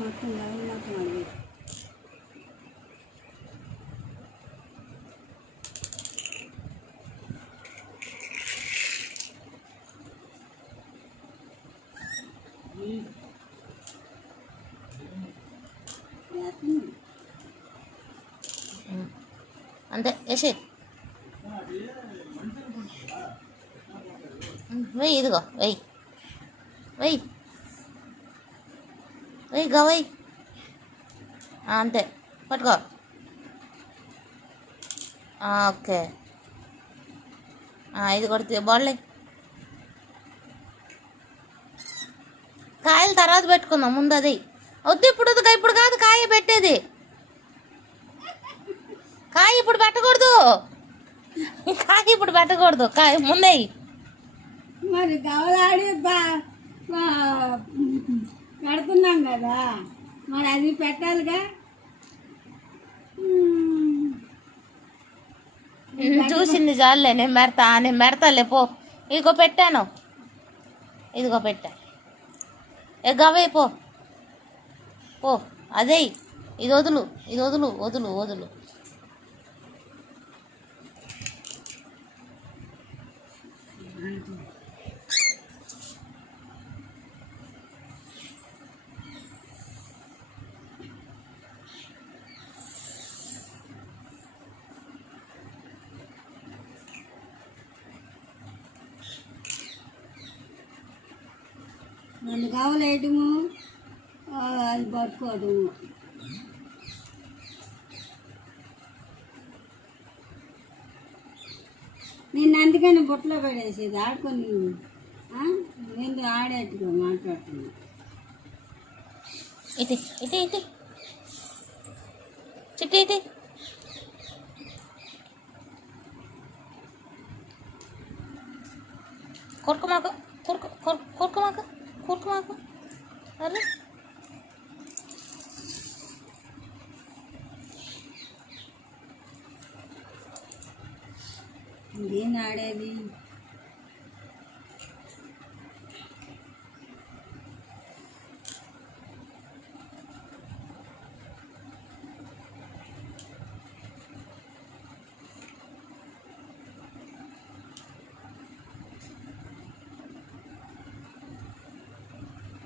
మొత్తం మొత్తం అది అంతే వేసి వెయ్యి, ఇదిగో వెయ్యి, వెయ్యి, వెయ్యి గా వెయ్యి, అంతే పట్టుకో. ఓకే, ఇది కొడితే బాగులే. కాయలు తర్వాత పెట్టుకుందాం, ముందు అది వద్దు. ఇప్పుడు కాదు కాయ పెట్టేది. కాయ ఇప్పుడు పెట్టకూడదు, కాయ ఇప్పుడు పెట్టకూడదు, కాయ ముందే. మరి గవలాడి పెడుతున్నాం కదా, మరి అది పెట్టాలిగా. చూసింది చాలులే, నేను పెడతాలే పో. ఇదిగో పెట్టాను, ఇదిగో పెట్టా. గవే పో పో, అదే. ఇది వదులు, ఇది వదులు, వదులు, వదులు. నన్ను కావలేయటము, అది పట్టుకోవటము. నేను అందుకని బుట్టలో పడేసేది ఆడుకొని. నేను ఆడేట్టుగా మాట్లాడుతున్నా. ఇటు ఇటు ఇటు చిట్టి ఇటు. కొరకమాక, కొరకమాక, కొరకమాక. అరే ఇంకేం ఆడేది.